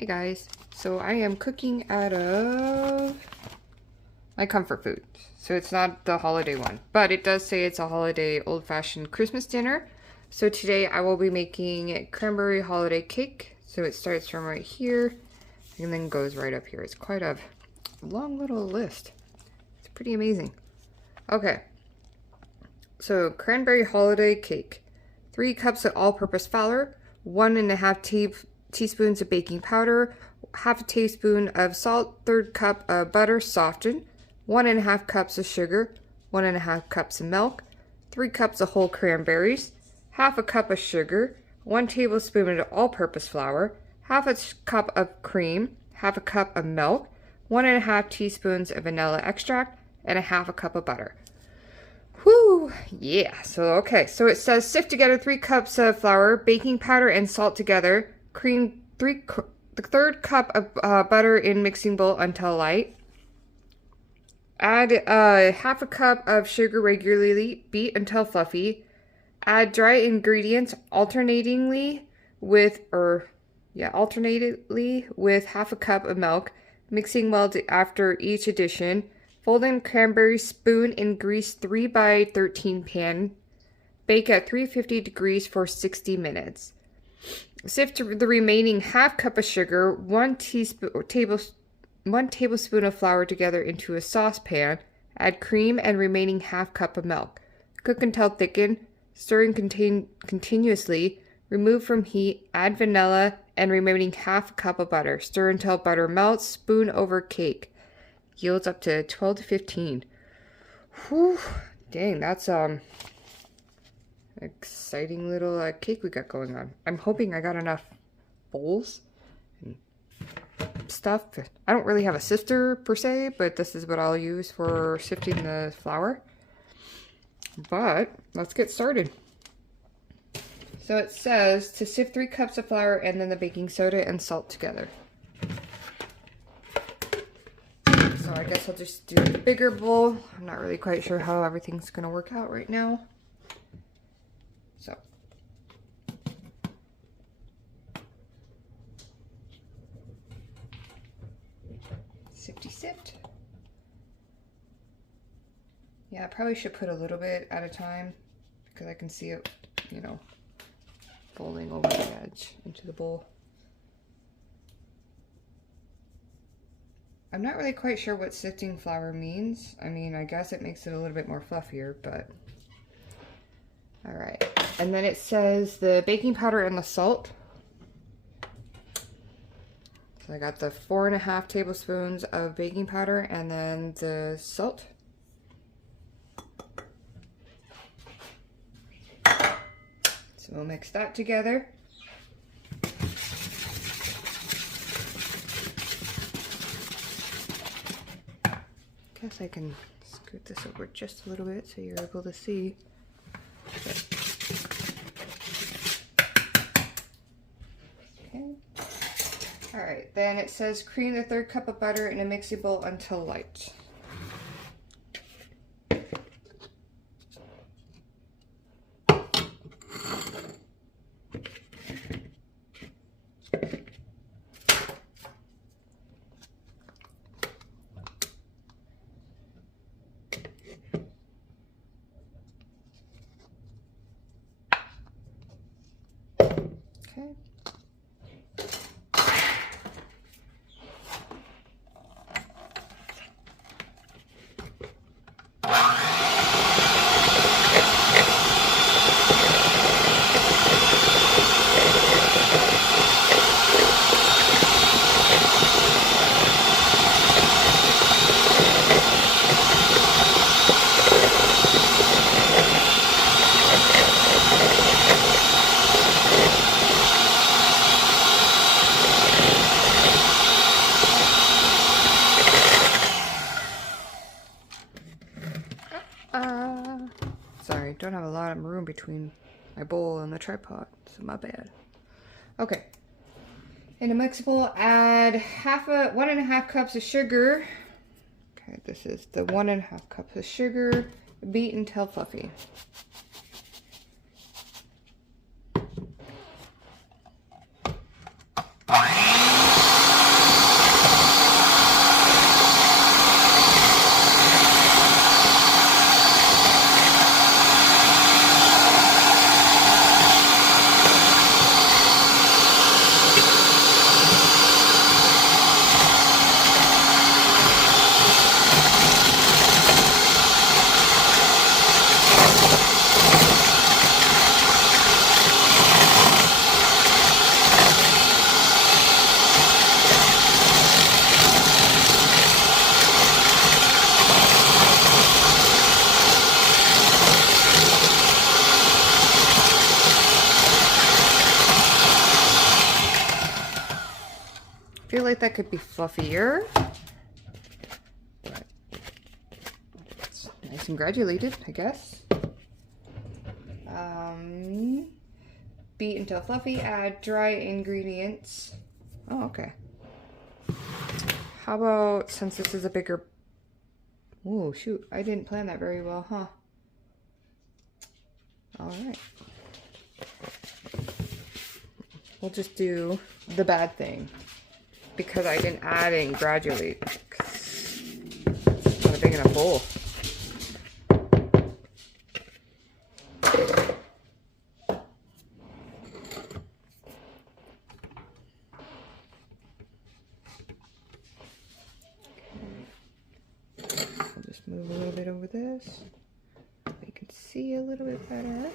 Hey guys, so I am cooking out of my comfort food. So it's not the holiday one, but it does say it's a holiday old-fashioned Christmas dinner. So today I will be making cranberry holiday cake. So it starts from right here and then goes right up here. It's quite a long little list. It's pretty amazing. Okay, so cranberry holiday cake. 3 cups of all-purpose flour, 1.5 teaspoons of baking powder, 1/2 teaspoon of salt, 1/3 cup of butter softened, 1.5 cups of sugar, 1.5 cups of milk, 3 cups of whole cranberries, 1/2 cup of sugar, 1 tablespoon of all-purpose flour, 1/2 cup of cream, 1/2 cup of milk, 1.5 teaspoons of vanilla extract, and 1/2 cup of butter. Whoo! Yeah, so it says sift together 3 cups of flour, baking powder, and salt together. Cream the 1/3 cup of butter in mixing bowl until light. Add 1/2 cup of sugar regularly, beat until fluffy. Add dry ingredients alternately with 1/2 cup of milk, mixing well after each addition. Fold in cranberry, spoon in greased 3x13 pan. Bake at 350 degrees for 60 minutes. Sift the remaining 1/2 cup of sugar, 1 tablespoon of flour together into a saucepan. Add cream and remaining 1/2 cup of milk. Cook until thickened, stirring continuously. Remove from heat, add vanilla and remaining 1/2 cup of butter. Stir until butter melts, spoon over cake. Yields up to 12 to 15. Whew, dang, that's exciting little cake we got going on. I'm hoping I got enough bowls and stuff. I don't really have a sifter per se, but this is what I'll use for sifting the flour. But let's get started. So it says to sift 3 cups of flour and then the baking soda and salt together. So I guess I'll just do the bigger bowl. I'm not really quite sure how everything's going to work out right now. So. Sifty sift. Yeah, I probably should put a little bit at a time because I can see it, you know, falling over the edge into the bowl. I'm not really quite sure what sifting flour means. I mean, I guess it makes it a little bit more fluffier, but all right. And then it says the baking powder and the salt. So I got the 4.5 tablespoons of baking powder and then the salt. So we'll mix that together. Guess I can scoot this over just a little bit so you're able to see. Okay. All right, then it says cream the 1/3 cup of butter in a mixing bowl until light. Okay. Sorry, don't have a lot of room between my bowl and the tripod, so my bad. Okay. In a mixing bowl, add 1.5 cups of sugar. Okay, this is the 1.5 cups of sugar. Beat until fluffy. feel like that could be fluffier. But it's nice and granulated, I guess. Beat until fluffy, add dry ingredients. Oh, okay. How about, since this is a bigger... Oh, shoot. I didn't plan that very well, huh? Alright. We'll just do the bad thing. Because I didn't add it and granulate. It's not a big enough bowl. Move a little bit over this so you can see a little bit better.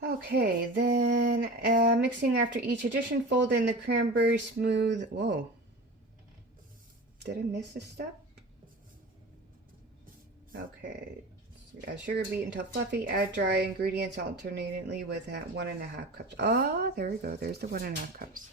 Okay, then mixing after each addition, fold in the cranberry smooth. Whoa. Did I miss a step? Okay. Sugar beat until fluffy. Add dry ingredients alternately with 1.5 cups. Oh, there we go. There's the 1.5 cups.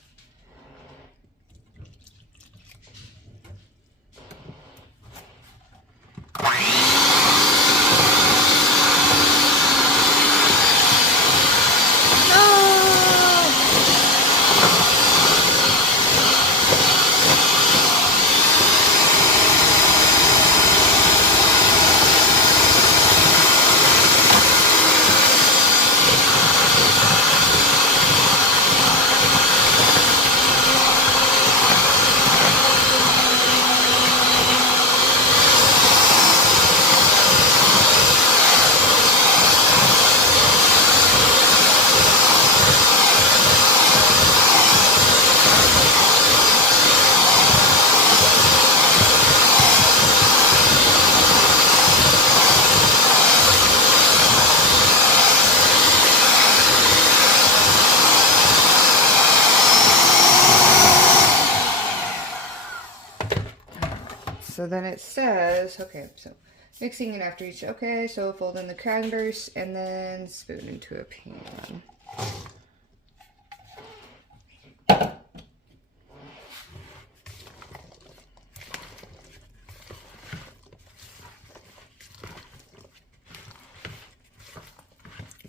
So then it says, okay, so mixing it after each, okay, so fold in the cranberries and then spoon into a pan.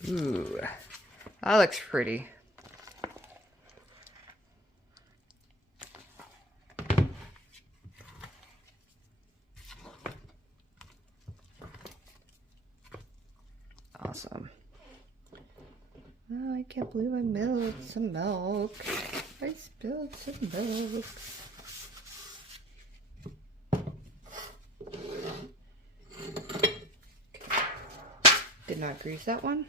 Ooh, that looks pretty. Awesome. Oh, I can't believe I spilled some milk. I spilled some milk. Okay. Did not grease that one.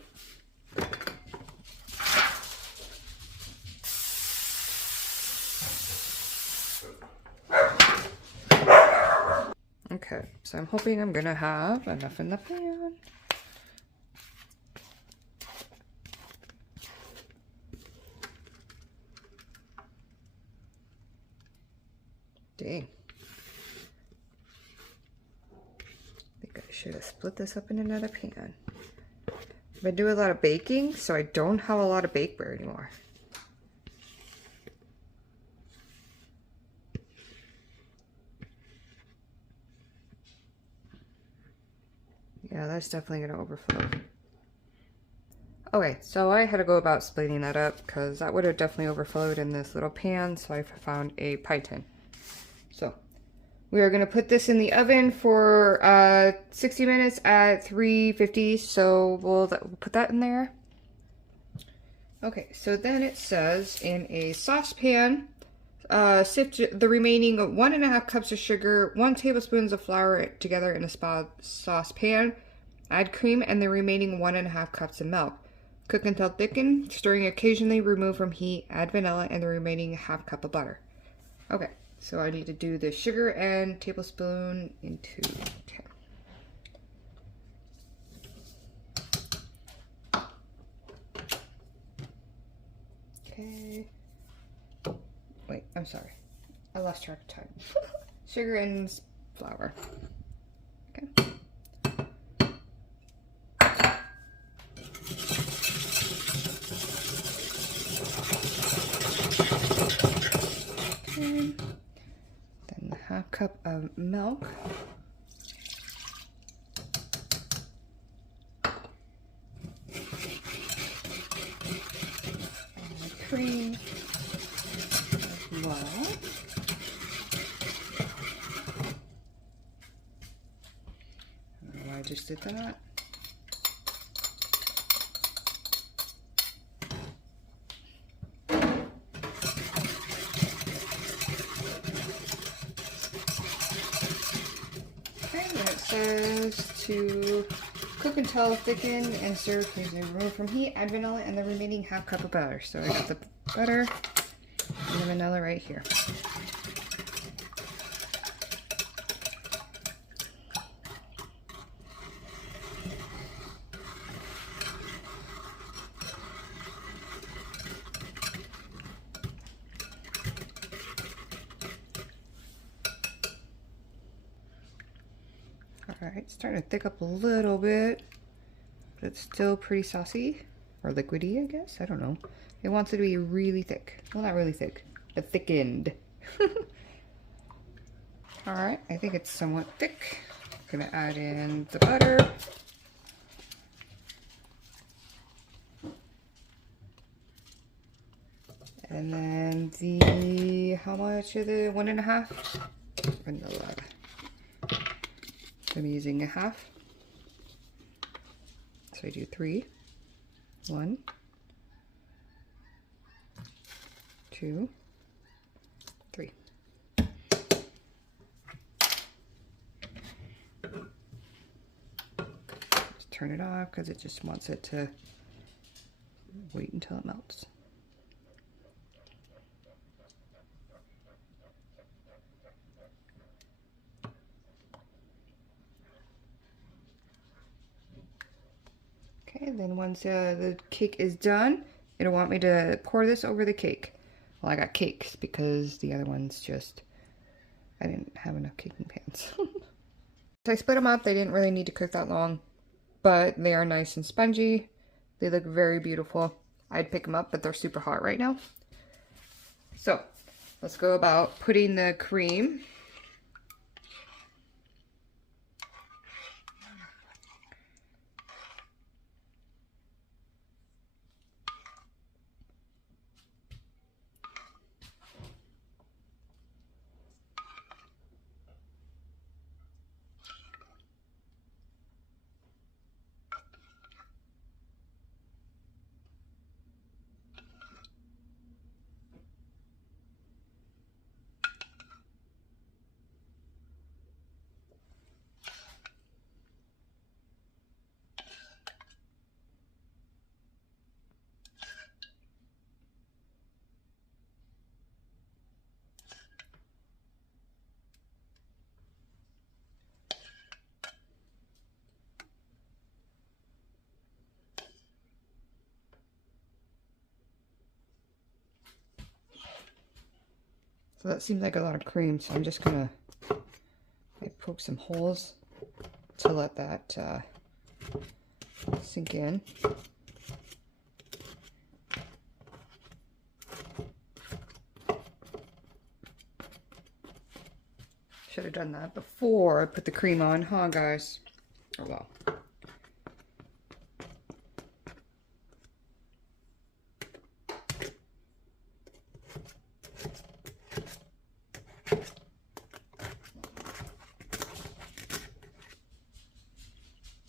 Okay, so I'm hoping I'm gonna have enough in the pan. Dang. I think I should have split this up in another pan. I've been doing a lot of baking, so I don't have a lot of bakeware anymore. Yeah, that's definitely going to overflow. Okay, so I had to go about splitting that up because that would have definitely overflowed in this little pan, so I found a pie tin. So, We are going to put this in the oven for 60 minutes at 350. So we'll put that in there. Okay, so then it says in a saucepan, sift the remaining 1.5 cups of sugar, 1 tablespoon of flour together in a saucepan. Add cream and the remaining 1.5 cups of milk. Cook until thickened, stirring occasionally, remove from heat, add vanilla and the remaining 1/2 cup of butter. Okay, so I need to do the sugar and tablespoon into, okay. Wait, I'm sorry. I lost track of time. Sugar and flour. Okay. Okay. Then 1/2 cup of milk. And cream as well. I don't know why I just did that. Says to cook until thickened and serve. Please remove from heat. Add vanilla and the remaining 1/2 cup of butter. So I got the butter and the vanilla right here. Alright, it's starting to thick up a little bit, but it's still pretty saucy, or liquidy, I guess. I don't know. It wants it to be really thick. Well, not really thick, but thickened. Alright, I think it's somewhat thick. I'm gonna add in the butter. And then the, how much are the 1.5? Vanilla. I'm using 1/2. So I do 3. 1, 2, 3. Just turn it off because it just wants it to wait until it melts. Okay, then once the cake is done, it'll want me to pour this over the cake. Well, I got cakes because the other ones just, I didn't have enough caking pans. So I split them up. They didn't really need to cook that long, but they are nice and spongy. They look very beautiful. I'd pick them up, but they're super hot right now. So let's go about putting the cream. So that seems like a lot of cream, so I'm just gonna poke some holes to let that sink in. Should have done that before I put the cream on, huh guys? Oh well.